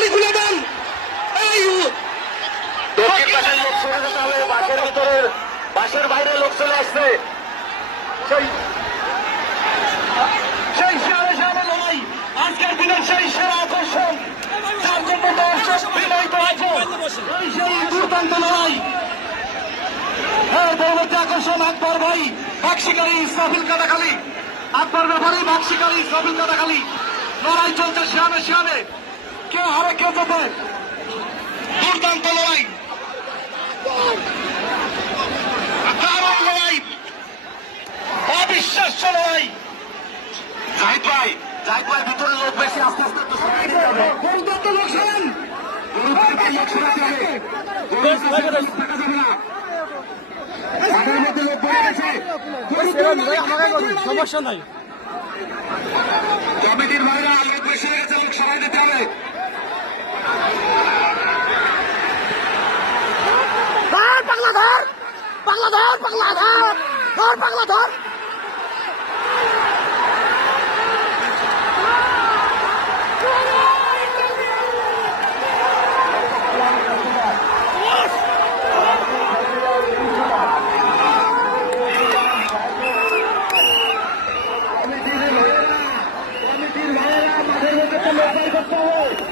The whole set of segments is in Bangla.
তালি খুলে দেন। এই দক্ষিণ পাশের লোক চলে যেতে হবে, বাসের ভিতরে, বাসের বাইরে লোক চলে আসছে। সেই সেরা সেরা লড়াই, আজকের দিনের সেই সেরা আকর্ষণ, যার জন্য দর্শক বিনয়িত আছে, সেই দুর্দান্ত লড়াই। হ্যাঁ, পরবর্তী আকর্ষণ আকবর ভাই, বাক্সিকারী ইসরাফিল কাটাখালী। আকবর ব্যাপারী, বাক্সিকারী ইসরাফিল কাটাখালী। লড়াই চলছে শিয়ামে শিয়ামে, কেউ হারে কেউ যেতে। দুর্দান্ত লড়াই, দারুণ লড়াই, অবিশ্বাস্য লড়াই। জাহিদ ভাই, জাহিদ ভাই, ভিতরে লোক বেশি, আস্তে আস্তে একটু সরে যেতে হবে। দুর্দান্ত লোক সরেন। লোক সরাতে হবে, থাকা যাবে না। মাঠের মধ্যে লোক পড়ে গেছে, সমস্যা নাই। কমিটির বাইরে লোক বেশি হয়ে গেছে, লোক সরাই দিতে হবে। ধর পাগলা, ধর পাগলা, ধর পাগলা, ধর ধর পাগলা, ধর।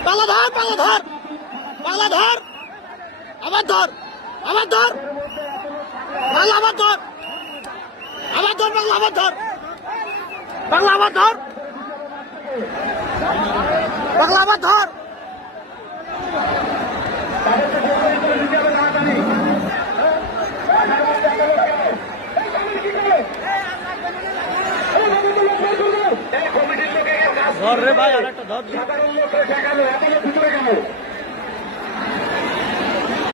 পাগলা ধর, পাগলা ধর, পাগলা ধর, আবার ধর, আবার ধর পাগলা, আবার ধর, আবার ধর পাগলা, আবার ধর পাগলা, আবার ধর পাগলা, আবার ধর। কমিটির লোকের কাজ ধর রে ভাই, আর একটা ধর। সাধারণ লোকের ঠেকানো, এত লোক ভিতরে কেন?